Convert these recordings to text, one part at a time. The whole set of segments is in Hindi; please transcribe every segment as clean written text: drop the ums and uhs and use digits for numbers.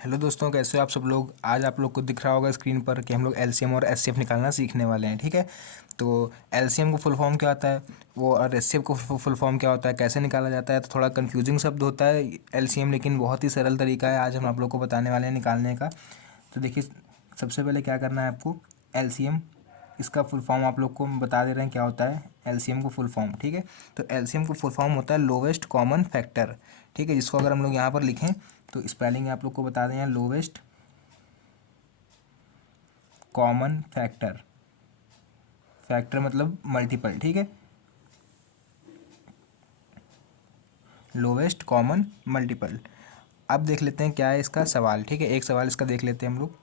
हेलो दोस्तों, कैसे हो आप सब लोग। आज आप लोग को दिख रहा होगा स्क्रीन पर कि हम लोग एलसीएम और एचसीएफ निकालना सीखने वाले हैं। ठीक है, तो एलसीएम को फुल फॉर्म क्या होता है वो, और एचसीएफ को फुल फॉर्म क्या होता है, कैसे निकाला जाता है। तो थोड़ा कंफ्यूजिंग शब्द होता है एलसीएम, लेकिन बहुत ही सरल तरीका है आज हम आप लोग को बताने वाले हैं निकालने का। तो देखिए, सबसे पहले क्या करना है आपको, एलसीएम इसका फुल फॉर्म आप लोग को बता दे रहे हैं क्या होता है एलसीएम को फुल फॉर्म। ठीक है, तो एलसीएम को फुल फॉर्म होता है लोवेस्ट कॉमन फैक्टर। ठीक है, जिसको अगर हम लोग यहाँ पर लिखें तो स्पेलिंग आप लोग को बता दें, लोवेस्ट कॉमन फैक्टर। फैक्टर मतलब मल्टीपल। ठीक है, लोवेस्ट कॉमन मल्टीपल। अब देख लेते हैं क्या है इसका सवाल। ठीक है, एक सवाल इसका देख लेते हैं हम लोग।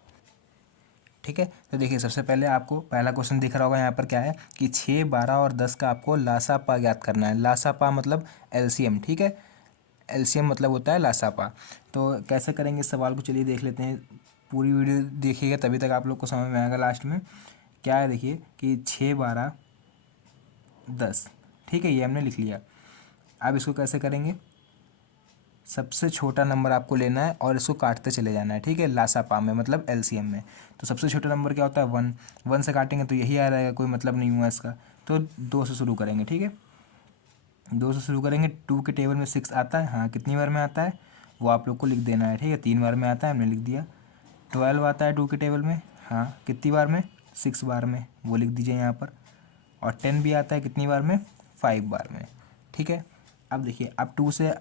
ठीक है, तो देखिए सबसे पहले आपको पहला क्वेश्चन दिख रहा होगा यहाँ पर, क्या है कि 6, 12 और 10 का आपको लासापा ज्ञात करना है। लासापा मतलब एलसीएम। ठीक है, एलसीएम मतलब होता है लासापा। तो कैसे करेंगे इस सवाल को, चलिए देख लेते हैं। पूरी वीडियो देखिएगा तभी तक आप लोग को समझ में आएगा। लास्ट में क्या है देखिए कि 6, 12, 10। ठीक है, ये हमने लिख लिया। अब इसको कैसे करेंगे, सबसे छोटा नंबर आपको लेना है और इसको काटते चले जाना है। ठीक है, लासापा में मतलब एलसीएम में। तो सबसे छोटा नंबर क्या होता है, 1। 1 से काटेंगे तो यही आ रहेगा, कोई मतलब नहीं हुआ इसका। तो 2 से शुरू करेंगे। ठीक है, 2 से शुरू करेंगे। 2 के टेबल में 6 आता है, हाँ कितनी बार में आता है वो आप लोग को लिख देना है। ठीक है, 3 बार में आता है, हमने लिख दिया। 12 आता है 2 के टेबल में, हाँ कितनी बार में, 6 बार में, वो लिख दीजिए यहाँ पर। और 10 भी आता है कितनी बार में, 5 बार में। ठीक है, अब देखिए, अब 2 से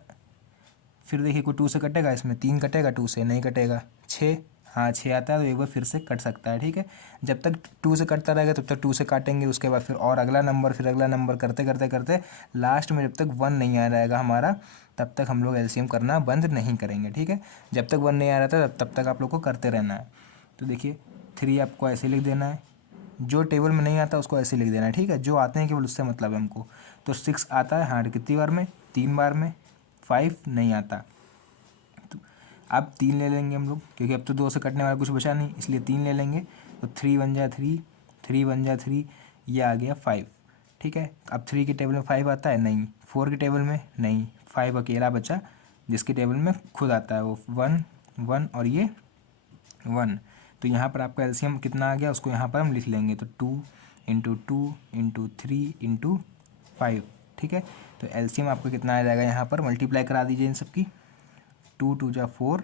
फिर देखिए कोई 2 से कटेगा, इसमें 3 कटेगा, 2 से नहीं कटेगा। 6, हाँ 6 आता है तो एक बार फिर से कट सकता है। ठीक है, जब तक 2 से कटता रहेगा तब तक 2 से काटेंगे, उसके बाद फिर और अगला नंबर, फिर अगला नंबर करते करते करते लास्ट में जब तक 1 नहीं आ रहेगा हमारा, तब तक हम लोग एलसीएम करना बंद नहीं करेंगे। ठीक है, जब तक 1 नहीं आ रहा था तब तक आप लोग को करते रहना है। तो देखिए 3 आपको ऐसे लिख देना है, जो टेबल में नहीं आता उसको ऐसे लिख देना है। ठीक है, जो आते हैं केवल उससे मतलब है हमको। तो 6 आता है, हाँ कितनी बार में, 3 बार में। 5 नहीं आता, अब 3 ले लेंगे हम लोग, क्योंकि अब तो 2 से कटने वाला कुछ बचा नहीं, इसलिए 3 ले लेंगे। तो 3 बन जाए 3, 3 बन जाए 3, ये आ गया 5। ठीक है, अब 3 के टेबल में 5 आता है, नहीं। 4 के टेबल में नहीं, 5 अकेला बचा, जिसके टेबल में खुद आता है वो 1, 1 और ये 1। तो यहाँ पर आपका एलसीएम कितना आ गया, उसको यहाँ पर हम लिख लेंगे। तो 2 इंटू 2 इंटू 3 इंटू 5। ठीक है, तो एलसीएम आपको कितना आ जाएगा, यहाँ पर मल्टीप्लाई करा दीजिए इन सबकी। 2 2 जा 4,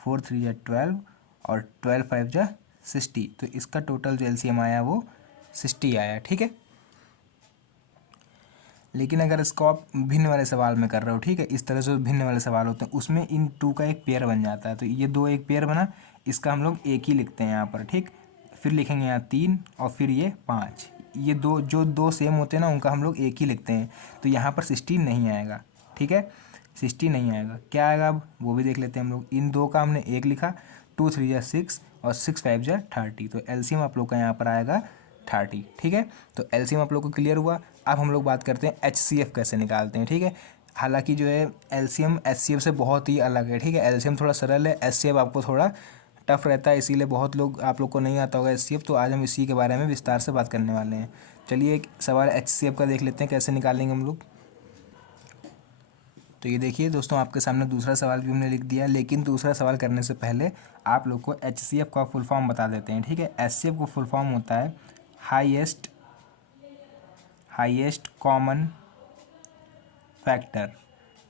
4 3 जा 12 और 12 5 जा 60। तो इसका टोटल जो एलसीएम आया वो 60 आया। ठीक है, लेकिन अगर इसको आप भिन्न वाले सवाल में कर रहे हो, ठीक है, इस तरह से भिन्न वाले सवाल होते हैं उसमें इन 2 का एक पेयर बन जाता है। तो ये 2 एक पेयर बना, इसका हम लोग एक ही लिखते हैं यहाँ पर। ठीक, फिर लिखेंगे यहाँ 3 और फिर ये 5। ये दो जो 2 सेम होते हैं ना, उनका हम लोग एक ही लिखते हैं। तो यहाँ पर 60 नहीं आएगा। ठीक है, 60 नहीं आएगा, क्या आएगा अब वो भी देख लेते हैं हम लोग। इन 2 का हमने एक लिखा, 2 3 जा 6 और 6 5 जा 30। तो एलसीएम आप लोग का यहाँ पर आएगा 30। ठीक है, तो एलसीएम आप लोग को क्लियर हुआ। अब हम लोग बात करते हैं एचसीएफ कैसे निकालते हैं। ठीक है, हालांकि जो है एलसीएम एचसीएफ से बहुत ही अलग है। ठीक है, एलसीएम थोड़ा सरल है, एचसीएफ आपको थोड़ा टफ रहता है, इसीलिए बहुत लोग आप लोग को नहीं आता होगा एचसीएफ। तो आज हम इसी के बारे में विस्तार से बात करने वाले हैं। चलिए एक सवाल एचसीएफ का देख लेते हैं कैसे निकालेंगे हम लोग। तो ये देखिए दोस्तों, आपके सामने दूसरा सवाल भी हमने लिख दिया, लेकिन दूसरा सवाल करने से पहले आप लोग को एचसीएफ का फुल फॉर्म बता देते हैं। ठीक है, एचसीएफ का फुल फॉर्म होता है हाईएस्ट कॉमन फैक्टर।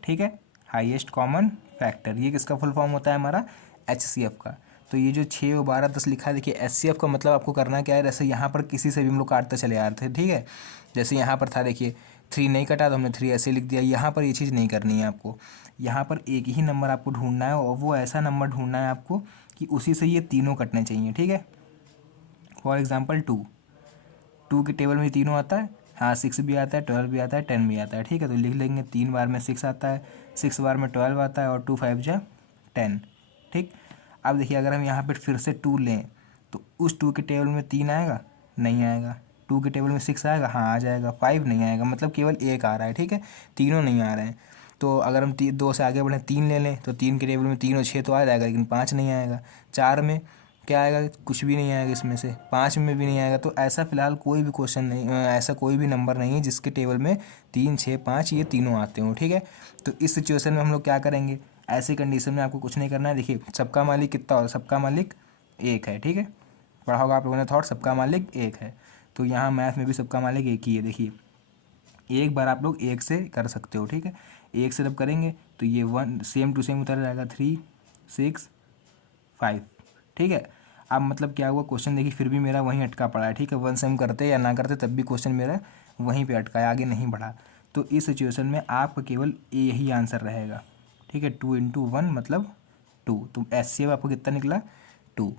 ठीक है, हाईएस्ट कॉमन फैक्टर, ये किसका फुल फॉर्म होता है हमारा, एचसीएफ का। तो ये जो 6 और 12 10 लिखा है, देखिए एचसीएफ का मतलब आपको करना क्या है, जैसे यहाँ पर किसी से भी हम लोग काटते चले आ रहे थे। ठीक है, जैसे यहाँ पर था देखिए 3 नहीं कटा तो हमने 3 ऐसे लिख दिया। यहाँ पर ये चीज़ नहीं करनी है आपको, यहाँ पर एक ही नंबर आपको ढूंढना है, और वो ऐसा नंबर ढूंढना है आपको कि उसी से ये तीनों कटने चाहिए। ठीक है, फॉर एग्जाम्पल 2 के टेबल में तीनों आता है, हाँ 6 भी आता है, 12 भी आता है, 10 भी आता है। ठीक है, तो लिख लेंगे 3 बार में 6 आता है, 6 बार में 12 आता है, और 2 5 जा 10। ठीक, अब देखिए अगर हम यहाँ पर फिर से 2 लें तो उस 2 के टेबल में 3 आएगा, नहीं आएगा। 2 के टेबल में 6 आएगा, हाँ आ जाएगा। 5 नहीं आएगा, मतलब केवल एक आ रहा है। ठीक है, तीनों नहीं आ रहे हैं। तो अगर हम 2 से आगे बढ़ें, 3 ले लें तो 3 के टेबल में 3 और 6 तो आ जाएगा, लेकिन 5 नहीं आएगा। 4 में क्या आएगा, कुछ भी नहीं आएगा इसमें से। 5 में भी नहीं आएगा। तो ऐसा फ़िलहाल कोई भी क्वेश्चन नहीं, ऐसा कोई भी नंबर नहीं है जिसके टेबल में 3 6 5 ये तीनों आते हों। ठीक है, तो इस सिचुएशन में हम लोग क्या करेंगे, ऐसी कंडीशन में आपको कुछ नहीं करना है। देखिए सबका मालिक कितना होगा, सबका मालिक एक है, ठीक है, पढ़ा होगा आप लोगों ने थॉट, सबका मालिक एक है। तो यहाँ मैथ में भी सबका मालिक एक ही है। देखिए एक बार आप लोग एक से कर सकते हो, ठीक है, एक से जब करेंगे तो ये 1 सेम टू सेम उतर जाएगा, 3 6 5, ठीक है। अब मतलब क्या हुआ, क्वेश्चन देखिए फिर भी मेरा वहीं अटका पड़ा है, ठीक है, 1 से हम करते या ना करते तब भी क्वेश्चन मेरा वहीं पे अटका है, आगे नहीं बढ़ा। तो इस सिचुएशन में आपका केवल यही आंसर रहेगा, ठीक है, 2 × 1 मतलब 2। तो HCF आपको कितना निकला, 2,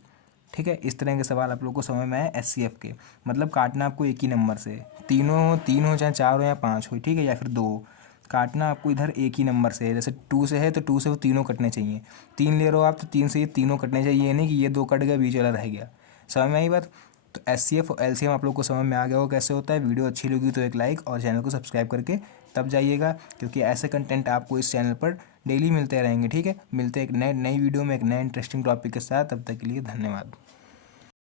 ठीक है। इस तरह के सवाल आप लोग को समझ में आए HCF के, मतलब काटना आपको एक ही नंबर से, तीन हो चाहे 4 हो या 5 हो, ठीक है, या फिर 2 हो, काटना आपको इधर एक ही नंबर से है। जैसे 2 से है तो 2 से वो तीनों कटने चाहिए, 3 ले रहे हो आप तो 3 से ये तीनों कटने चाहिए, ये नहीं कि ये 2 कट गया बीच वाला रह गया। समझ में आई बात। तो HCF और LCM आप लोग को समझ में आ गया हो कैसे होता है। वीडियो अच्छी लगी तो एक लाइक और चैनल को सब्सक्राइब करके तब जाइएगा, क्योंकि ऐसे कंटेंट आपको इस चैनल पर डेली मिलते रहेंगे, ठीक है। मिलते हैं एक नई वीडियो में एक नए इंटरेस्टिंग टॉपिक के साथ, तब तक के लिए धन्यवाद।